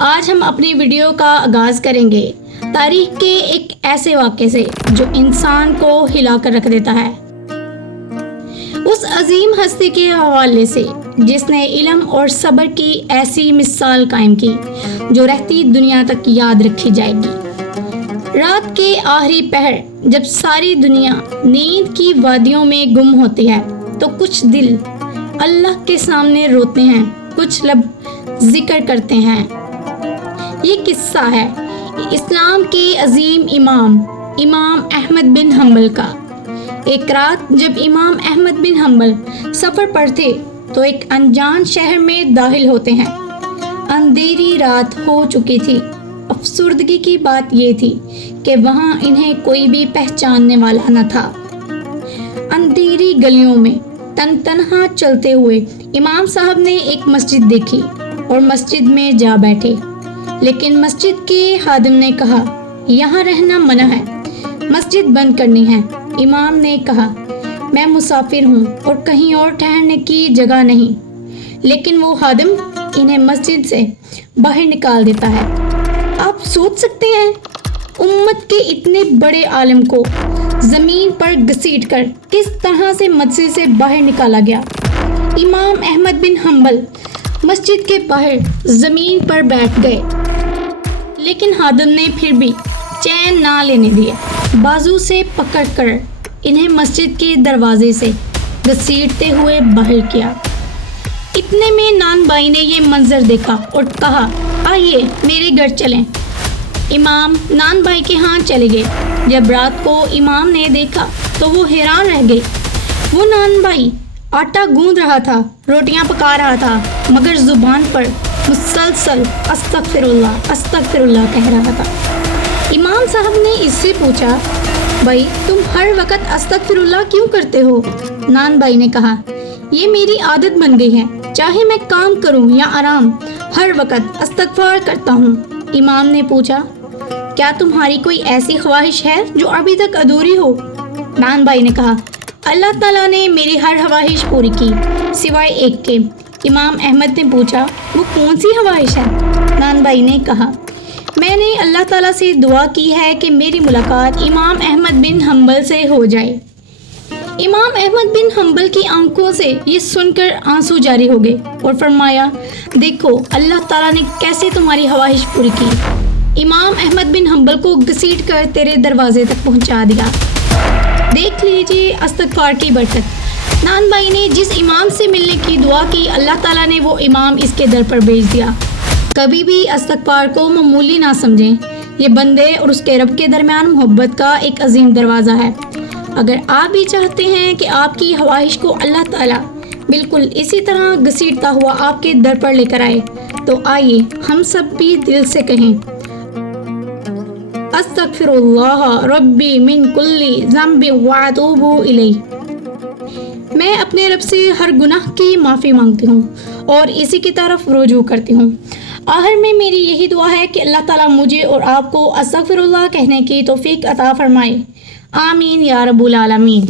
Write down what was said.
آج ہم اپنی ویڈیو کا آغاز کریں گے تاریخ کے ایک ایسے واقعے سے جو انسان کو ہلا کر رکھ دیتا ہے، اس عظیم ہستی کے حوالے سے جس نے علم اور صبر کی ایسی مثال قائم کی جو رہتی دنیا تک یاد رکھی جائے گی۔ رات کے آخری پہر جب ساری دنیا نیند کی وادیوں میں گم ہوتی ہے تو کچھ دل اللہ کے سامنے روتے ہیں، کچھ لب ذکر کرتے ہیں۔ یہ قصہ ہے اسلام کے عظیم امام احمد بن حنبل کا۔ ایک رات جب امام احمد بن حنبل سفر پر تھے تو ایک انجان شہر میں داخل ہوتے ہیں۔ اندھیری رات ہو چکی تھی۔ افسردگی کی بات یہ تھی کہ وہاں انہیں کوئی بھی پہچاننے والا نہ تھا۔ اندھیری گلیوں میں تنہا چلتے ہوئے امام صاحب نے ایک مسجد دیکھی اور مسجد میں جا بیٹھے، لیکن مسجد کے خادم نے کہا یہاں رہنا منع ہے، مسجد بند کرنی ہے۔ امام نے کہا میں مسافر ہوں اور کہیں اور ٹھہرنے کی جگہ نہیں، لیکن وہ خادم انہیں مسجد سے باہر نکال دیتا ہے۔ آپ سوچ سکتے ہیں امت کے اتنے بڑے عالم کو زمین پر گھسیٹ کر کس طرح سے مسجد سے باہر نکالا گیا۔ امام احمد بن حنبل مسجد کے باہر زمین پر بیٹھ گئے، لیکن خادم نے پھر بھی چین نہ لینے دیا، بازو سے پکڑ کر انہیں مسجد کے دروازے سے گھسیٹتے ہوئے باہر کیا۔ اتنے میں نان بھائی نے یہ منظر دیکھا اور کہا آئیے میرے گھر چلیں۔ امام نان بھائی کے ہاں چلے گئے۔ جب رات کو امام نے دیکھا تو وہ حیران رہ گئے۔ وہ نان بھائی آٹا گوندھ رہا تھا، روٹیاں پکا رہا تھا، مگر زبان پر مسلسل استغفر اللہ کہہ رہا تھا۔ امام صاحب نے اس سے پوچھا بھائی تم ہر وقت استغفر اللہ کیوں کرتے ہو؟ نان بھائی نے کہا یہ میری عادت بن گئی ہے، چاہے میں کام کروں یا آرام، ہر وقت استغفار کرتا ہوں۔ امام نے پوچھا کیا تمہاری کوئی ایسی خواہش ہے جو ابھی تک ادھوری ہو؟ نان بھائی نے کہا اللہ تعالیٰ نے میری ہر خواہش پوری کی سوائے ایک کے۔ امام احمد نے پوچھا وہ کون سی خواہش ہے؟ نان بھائی نے کہا میں نے اللہ تعالیٰ سے دعا کی ہے کہ میری ملاقات امام احمد بن حنبل سے ہو جائے۔ امام احمد بن حنبل کی آنکھوں سے یہ سن کر آنسو جاری ہو گئے اور فرمایا دیکھو اللہ تعالیٰ نے کیسے تمہاری خواہش پوری کی، امام احمد بن حنبل کو گھسیٹ کر تیرے دروازے تک پہنچا دیا۔ دیکھ لیجیے استغفار کی برکت۔ نان بھائی نے جس امام سے ملنے کی دعا کی اللہ تعالیٰ نے وہ امام اس کے در پر بھیج دیا۔ کبھی بھی استغفار کو معمولی نہ سمجھیں، یہ بندے اور اس کے رب کے درمیان محبت کا ایک عظیم دروازہ ہے۔ اگر آپ بھی چاہتے ہیں کہ آپ کی خواہش کو اللہ تعالیٰ بالکل اسی طرح گھسیٹتا ہوا آپ کے در پر لے کر آئے تو آئیے ہم سب بھی دل سے کہیں استغفر اللہ ربی من کل ذنب واتوب الیہ۔ میں اپنے رب سے ہر گناہ کی معافی مانگتی ہوں اور اسی کی طرف رجوع کرتی ہوں۔ آخر میں میری یہی دعا ہے کہ اللہ تعالیٰ مجھے اور آپ کو استغفر اللہ کہنے کی توفیق عطا فرمائے۔ آمین یا رب العالمین۔